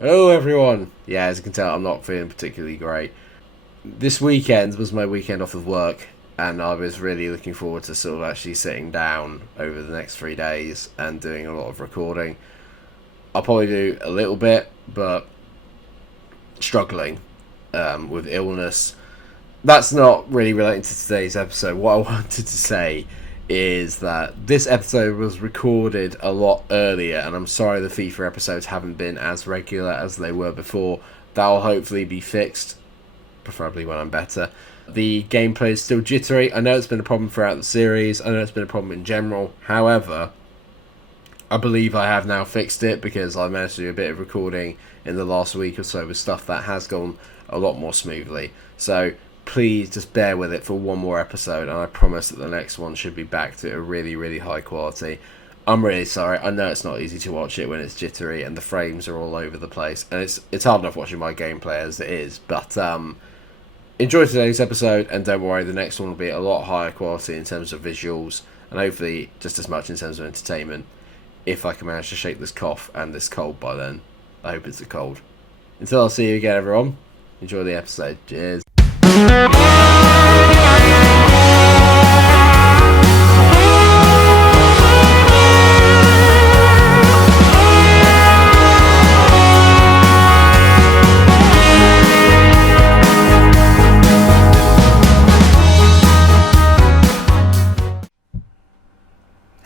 Hello everyone! Yeah, as you can tell, I'm not feeling particularly great. This weekend was my weekend off of work, and I was really looking forward to sort of actually sitting down over the next 3 days and doing a lot of recording. I'll probably do a little bit, but struggling with illness. That's not really relating to today's episode. What I wanted to say is that this episode was recorded a lot earlier, and I'm sorry the FIFA episodes haven't been as regular as they were before. That'll hopefully be fixed, preferably when I'm better. The gameplay is still jittery. I know it's been a problem throughout the series. I know it's been a problem in general. However, I believe I have now fixed it because I managed to do a bit of recording in the last week or so with stuff that has gone a lot more smoothly. So please just bear with it for one more episode, and I promise that the next one should be back to a really, really high quality. I'm really sorry. I know it's not easy to watch it when it's jittery and the frames are all over the place, and it's hard enough watching my gameplay as it is. But enjoy today's episode, and don't worry, the next one will be a lot higher quality in terms of visuals, and hopefully just as much in terms of entertainment. If I can manage to shake this cough and this cold by then. I hope it's a cold. Until I'll see you again, everyone. Enjoy the episode. Cheers.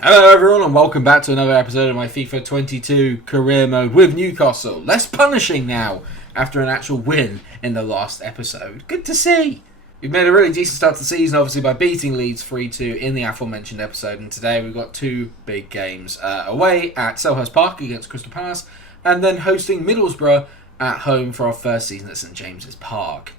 Hello everyone and welcome back to another episode of my FIFA 22 career mode with Newcastle. Less punishing now after an actual win in the last episode. Good to see. We've made a really decent start to the season, obviously by beating Leeds 3-2 in the aforementioned episode, and today we've got two big games away at Selhurst Park against Crystal Palace, and then hosting Middlesbrough at home for our first season at St James's Park.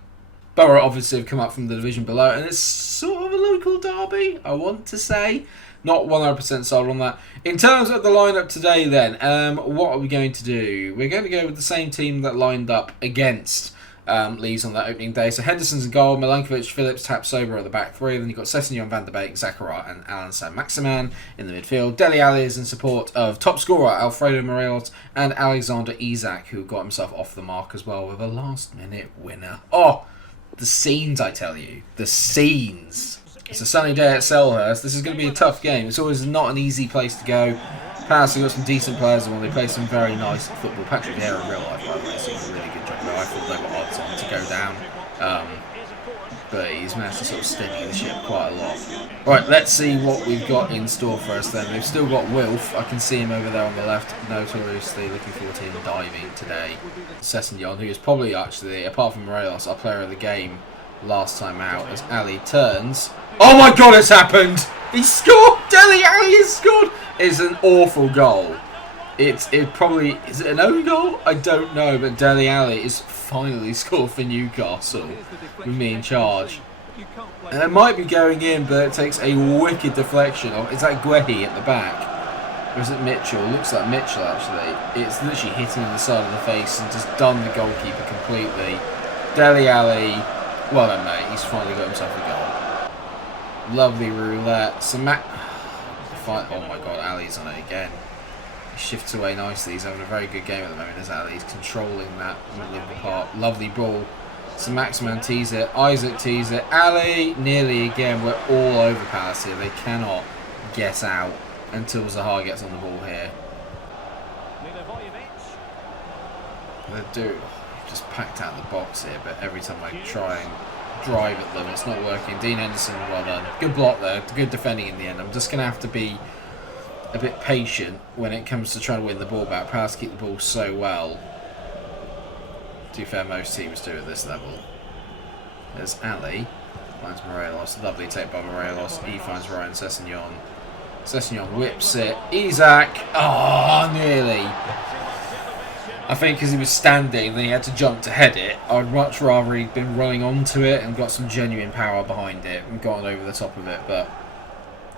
Borough obviously have come up from the division below, and it's sort of a local derby, I want to say. Not 100% sold on that. In terms of the lineup today then, what are we going to do? We're going to go with the same team that lined up against Leeds on that opening day. So Henderson's in goal, Milankovic, Phillips, Tapsoba at the back three. Then you've got Sessegnon, Van der Beek, Zakaria and Alan Saint-Maximin in the midfield. Dele Alli is in support of top scorer Alfredo Morelos and Alexander Isak, who got himself off the mark as well with a last-minute winner. Oh, the scenes, I tell you. The scenes. It's a sunny day at Selhurst. This is going to be a tough game. It's always not an easy place to go. Palace have got some decent players and they play some very nice football. Patrick Vieira in real life, by the way, is doing a really good job. I thought they were odds on to go down. But he's managed to sort of steady the ship quite a lot. Right, let's see what we've got in store for us then. We've still got Wilf. I can see him over there on the left. Notoriously looking forward to him diving today. Sessegnon, who is probably actually, apart from Morelos, our player of the game last time out, as Ali turns. Oh my god, it's happened! He scored! Dele Alli has scored! It's an awful goal. Is it an own goal? I don't know, but Dele Alli is finally scored for Newcastle with me in charge. And it might be going in, but it takes a wicked deflection. Is that Guehi at the back? Or is it Mitchell? Looks like Mitchell actually. It's literally hitting him in the side of the face and just done the goalkeeper completely. Dele Alli, well done mate, he's finally got himself a goal. Lovely roulette. Oh my god, Ali's on it again. He shifts away nicely. He's having a very good game at the moment as Ali. He's controlling that middle of the park. Lovely ball. Saint-Maximin tees it. Isaac tees it. Ali nearly again. We're all over Palace here. They cannot get out until Zaha gets on the ball here. They do. Just packed out the box here, but every time I try and drive at them, it's not working. Dean Henderson, well done. Good block there. Good defending in the end. I'm just going to have to be a bit patient when it comes to trying to win the ball back. Palace keep the ball so well. To be fair, most teams do at this level. There's Ali. Finds Morelos. Lovely take by Morelos. He finds Ryan Sessegnon. Sessegnon whips it. Isak. Oh, nearly. I think because he was standing, then he had to jump to head it. I'd much rather he'd been running onto it and got some genuine power behind it and gotten over the top of it. But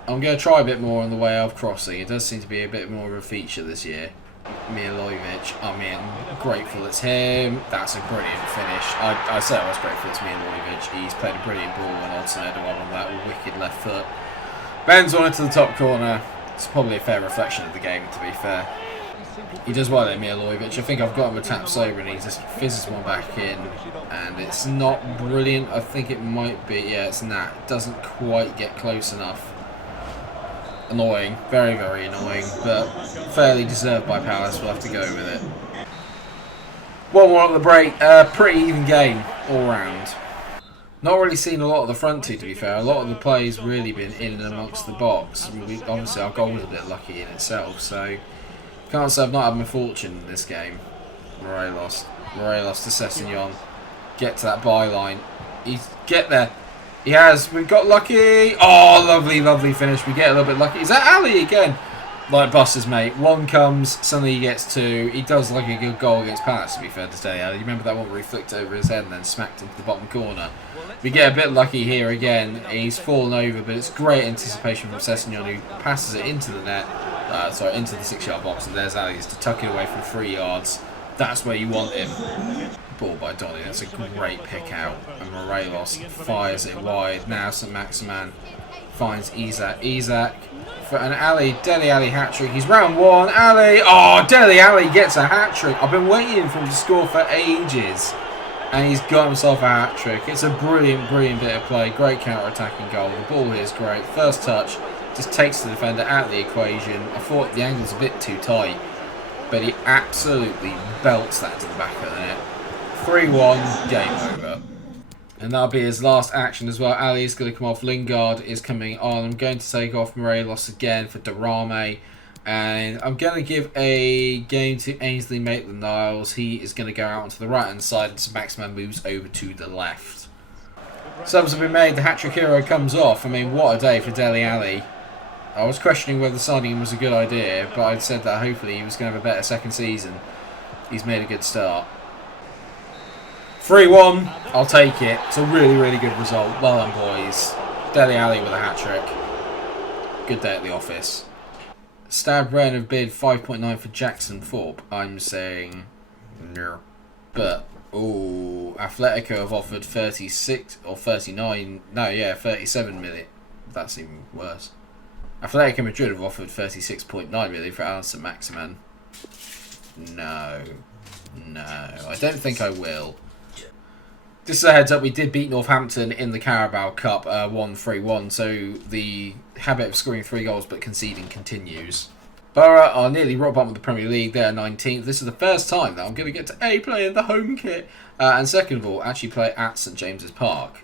I'm going to try a bit more on the way of crossing. It does seem to be a bit more of a feature this year. Milojevic, I mean, I'm grateful it's him. That's a brilliant finish. I said I was grateful it's Milojevic. He's played a brilliant ball and Odson Edouard on that wicked left foot. Bends on it to the top corner. It's probably a fair reflection of the game, to be fair. He does well at Milojevic. I think I've got him a tap sober and he just fizzes one back in. And it's not brilliant. I think it might be. Yeah, it's not. It doesn't quite get close enough. Annoying. Very, very annoying. But fairly deserved by Palace. We'll have to go with it. 1-1 at the break. Pretty even game all round. Not really seen a lot of the front two, to be fair. A lot of the plays really been in and amongst the box. Obviously, our goal was a bit lucky in itself, so can't say I've not had my fortune in this game. Morelos to Sessegnon. Get to that byline. Get there. He has. We've got lucky. Oh, lovely, lovely finish. We get a little bit lucky. Is that Ali again? Like Buster's mate. One comes, suddenly he gets two. He does like a good goal against Palace, to be fair to say. You remember that one where he flicked over his head and then smacked into the bottom corner? We get a bit lucky here again. He's fallen over, but it's great anticipation from Sessegnon, who passes it into the net. Into the 6-yard box. And there's Ali to tuck it away from 3 yards. That's where you want him. Ball by Donny. That's a great pick out. And Morelos fires it wide. Now St. Maximan finds Isak. For an Dele Alli hat-trick. He's round one. Ali. Oh, Dele Alli gets a hat-trick. I've been waiting for him to score for ages. And he's got himself a hat-trick. It's a brilliant, brilliant bit of play. Great counter-attacking goal. The ball here is great. First touch. Just takes the defender out of the equation. I thought the angle's a bit too tight. But he absolutely belts that to the back of the net. 3-1. Game over. And that'll be his last action as well. Ali is going to come off. Lingard is coming on. I'm going to take off Morelos again for Darame. And I'm going to give a game to Ainsley Maitland-Niles. He is going to go out onto the right-hand side. And Maximan moves over to the left. Subs have been made. The hat-trick hero comes off. I mean, what a day for Dele Alli. I was questioning whether signing him was a good idea. But I'd said that hopefully he was going to have a better second season. He's made a good start. 3-1, I'll take it. It's a really, really good result. Well done, boys. Dele Alli with a hat-trick. Good day at the office. Stab Ren have bid 5.9 for Jackson Thorpe. I'm saying no. But, ooh, Atletico have offered 36 or 39. No, yeah, 37 million. That's even worse. Atletico Madrid have offered 36.9 million for Alisson Maximan. No. I don't think I will. Just as a heads up, we did beat Northampton in the Carabao Cup 1-3-1, so the habit of scoring 3 goals but conceding continues. Borough are nearly rock bottom of the Premier League. They're 19th. This is the first time that I'm going to get to play in the home kit. And second of all, actually play at St James's Park.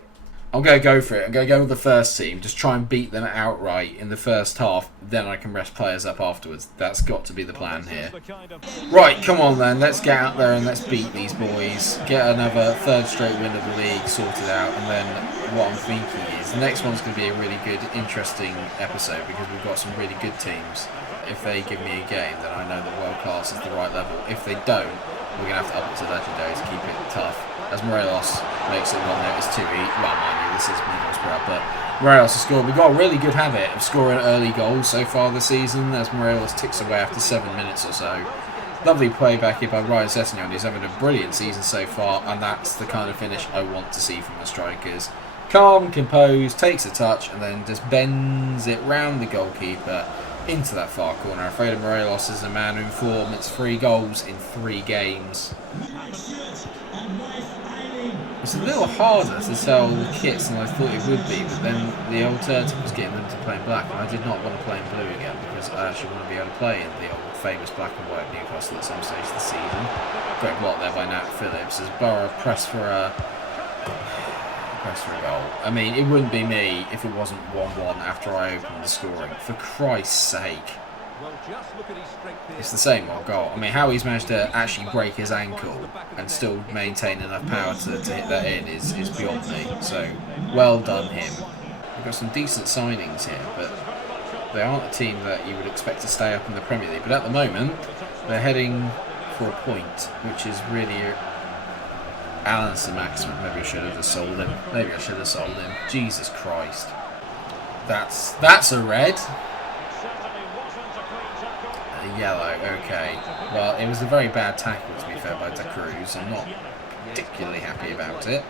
I'm going to go for it. I'm going to go with the first team. Just try and beat them outright in the first half. Then I can rest players up afterwards. That's got to be the plan here. Right, come on then. Let's get out there and let's beat these boys. Get another third straight win of the league sorted out. And then what I'm thinking is the next one's going to be a really good, interesting episode because we've got some really good teams. If they give me a game, then I know that world class is the right level. If they don't, we're going to have to up it to legendary to keep it tough. As Morelos makes it 1-0, it's 2-8. Well, mind you, this is Middlesbrough, but Morelos has scored. We've got a really good habit of scoring early goals so far this season, as Morelos ticks away after 7 minutes or so. Lovely play back here by Ryan Sessegnon. He's having a brilliant season so far, and that's the kind of finish I want to see from the strikers. Calm, composed, takes a touch, and then just bends it round the goalkeeper into that far corner. Alfredo Morelos is a man in form. It's 3 goals in 3 games. It's a little harder to sell the kits than I thought it would be, but then the alternative was getting them to play in black, and I did not want to play in blue again because I actually want to be able to play in the old famous black and white Newcastle at some stage of the season. Great block there by Nat Phillips as Borough press for a goal. I mean, it wouldn't be me if it wasn't 1-1 after I opened the scoring. For Christ's sake. It's the same old goal. I mean, how he's managed to actually break his ankle and still maintain enough power to hit that in is beyond me. So, well done him. We've got some decent signings here, but they aren't a team that you would expect to stay up in the Premier League. But at the moment, they're heading for a point, which is really Alisson Maximan. Maybe I should have just sold him. Jesus Christ. That's a red. A yellow, okay. Well, it was a very bad tackle, to be fair, by Da Cruz. I'm not particularly happy about it.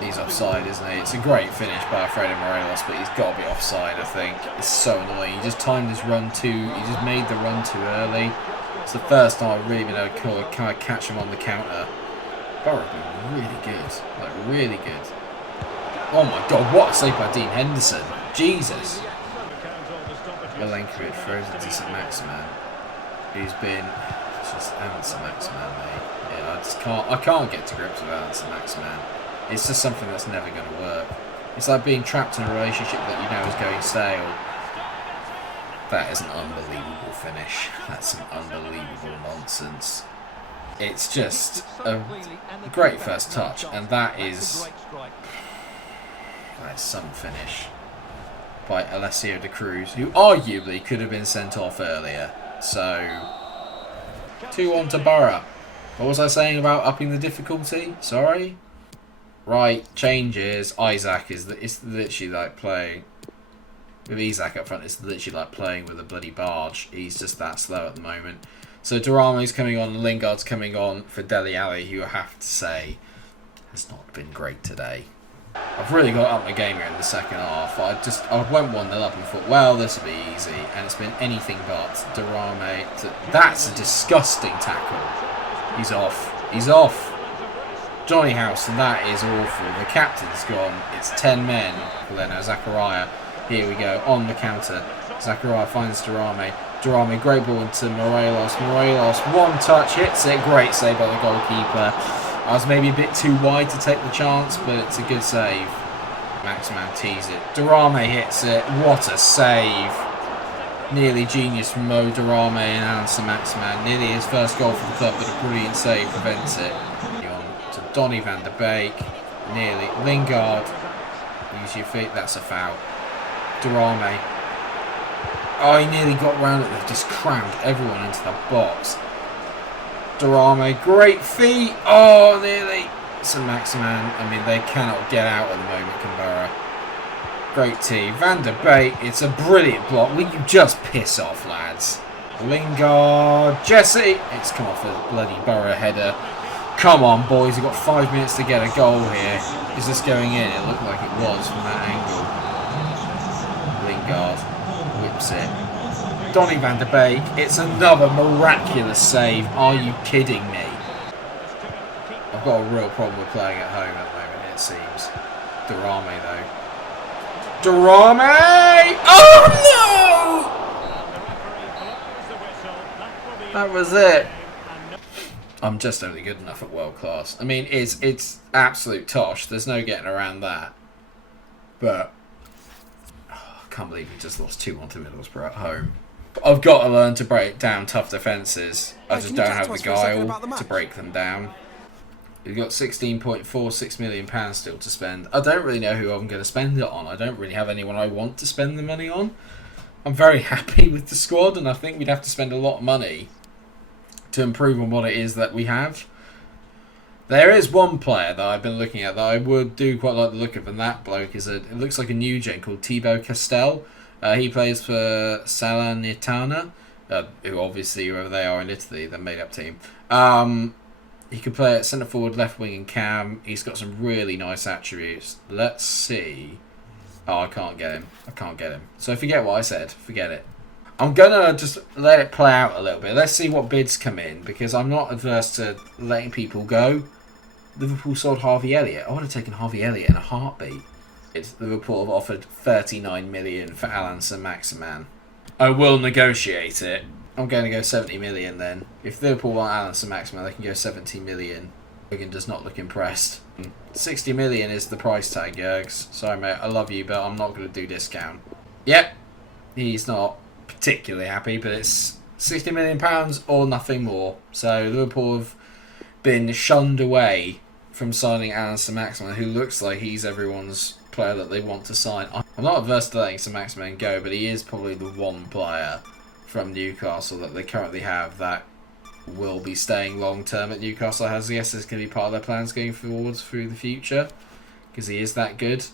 He's offside, isn't he? It's a great finish by Alfredo Morelos, but he's got to be offside, I think. It's so annoying. He just timed his run he just made the run too early. It's the first time I've really been able to kind of catch him on the counter. Borough have been really good. Like, really good. Oh my god, what a save by Dean Henderson. Jesus. Milenkovic throws it to St. Maximan, who's been just Alan St. Maximan, mate. Yeah, I can't get to grips with Alan St. Maximan. It's just something that's never going to work. It's like being trapped in a relationship that you know is going stale. That is an unbelievable finish. That's some unbelievable nonsense. It's just a great first touch, and that is some finish by Alessio de Cruz, who arguably could have been sent off earlier. So, 2-1 to Borough. What was I saying about upping the difficulty? Sorry? Right, changes. Isaac it's literally like playing... With Isaac up front, it's literally like playing with a bloody barge. He's just that slow at the moment. So Durame's coming on, Lingard's coming on for Dele Alli, who I have to say has not been great today. I've really got up my game here in the second half. I went 1-0 up and thought, well, this will be easy, and it's been anything but. Durame, that's a disgusting tackle. He's off. He's off. Johnny House, and that is awful. The captain's gone. It's 10 men. Leno Zakaria. Here we go, on the counter. Zakaria finds Durame. Durame, great ball into Morelos. Morelos, one touch, hits it. Great save by the goalkeeper. I was maybe a bit too wide to take the chance, but it's a good save. Maximan tees it. Durame hits it. What a save. Nearly genius from Mo Durame and Alan Maximan. Nearly his first goal for the club, but a brilliant save prevents it. On to Donny van der Beek. Nearly. Lingard. Use your feet. That's a foul. Durame. Oh, he nearly got round it. They've just crammed everyone into the box. Durame, great feet. Oh, nearly. St. Maximan. I mean, they cannot get out at the moment, Canberra. Great tee. Van der Beek. It's a brilliant block. Will you just piss off, lads? Lingard. Jesse. It's come off a bloody Borough header. Come on, boys. You've got 5 minutes to get a goal here. Is this going in? It looked like it was from that angle. Lingard whips it. Donny van der Beek. It's another miraculous save. Are you kidding me? I've got a real problem with playing at home at the moment, it seems. Durame, though. Durame! Oh, no! That was it. I'm just only good enough at world class. I mean, it's absolute tosh. There's no getting around that. But I can't believe we just lost 2-1 to Middlesbrough at home. I've got to learn to break down tough defences. I just don't have the guile to break them down. We've got £16.46 million still to spend. I don't really know who I'm going to spend it on. I don't really have anyone I want to spend the money on. I'm very happy with the squad, and I think we'd have to spend a lot of money to improve on what it is that we have. There is one player that I've been looking at that I would do quite like the look of, and that bloke is it looks like a new gen called Thibaut Castel. He plays for Salernitana, who obviously, whoever they are in Italy, the made-up team. He can play at centre forward, left wing, and cam. He's got some really nice attributes. Let's see. Oh, I can't get him. I can't get him. So forget what I said. Forget it. I'm going to just let it play out a little bit. Let's see what bids come in, because I'm not adverse to letting people go. Liverpool sold Harvey Elliott. I would have taken Harvey Elliott in a heartbeat. Liverpool have offered 39 million for Alan Saint-Maximin. I will negotiate it. I'm going to go 70 million then. If Liverpool want Alan Saint-Maximin, they can go 70 million. Wigan does not look impressed. 60 million is the price tag, Jurgs. Sorry, mate. I love you, but I'm not going to do discount. Yep. He's not particularly happy, but it's £60 million or nothing more. So Liverpool have been shunned away from signing Alan Saint-Maximin, who looks like he's everyone's player that they want to sign. I'm not averse to letting Saint-Maximin go, but he is probably the one player from Newcastle that they currently have that will be staying long term at Newcastle. I guess it's going to be part of their plans going forwards through the future, because he is that good.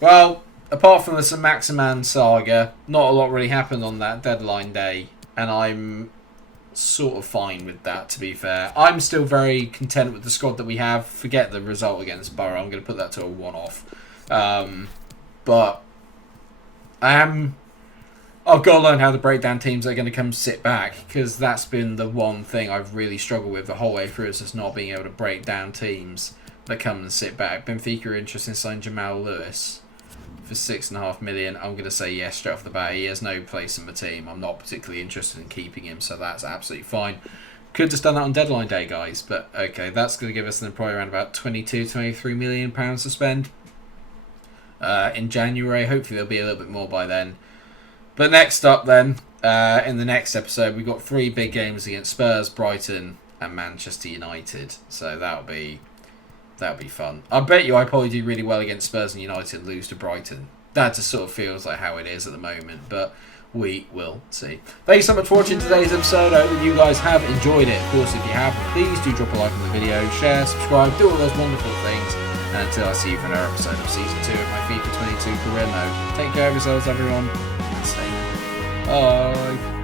Well, apart from the Saint-Maximin saga, not a lot really happened on that deadline day, and I'm sort of fine with that, to be fair. I'm still very content with the squad that we have. Forget the result against Borough. I'm going to put that to a one-off. But I've got to learn how to break down teams that are going to come sit back, because that's been the one thing I've really struggled with the whole way through, is just not being able to break down teams that come and sit back. Benfica are interested in signing Jamal Lewis for $6.5 million. I'm going to say yes straight off the bat. He has no place in the team. I'm not particularly interested in keeping him, so that's absolutely fine. Could have just done that on deadline day, guys, but okay, that's going to give us then probably around about £22-23 million to spend in January. Hopefully there'll be a little bit more by then. But next up then, in the next episode, we've got 3 big games against Spurs, Brighton and Manchester United, so that'll be fun. I bet you I probably do really well against Spurs and United and lose to Brighton. That just sort of feels like how it is at the moment, but we will see. Thank you so much for watching today's episode. I hope that you guys have enjoyed it. Of course, if you have, please do drop a like on the video, share, subscribe, do all those wonderful things. And until I see you for another episode of Season 2 of my FIFA 22 career mode, take care of yourselves, everyone, and stay. Bye.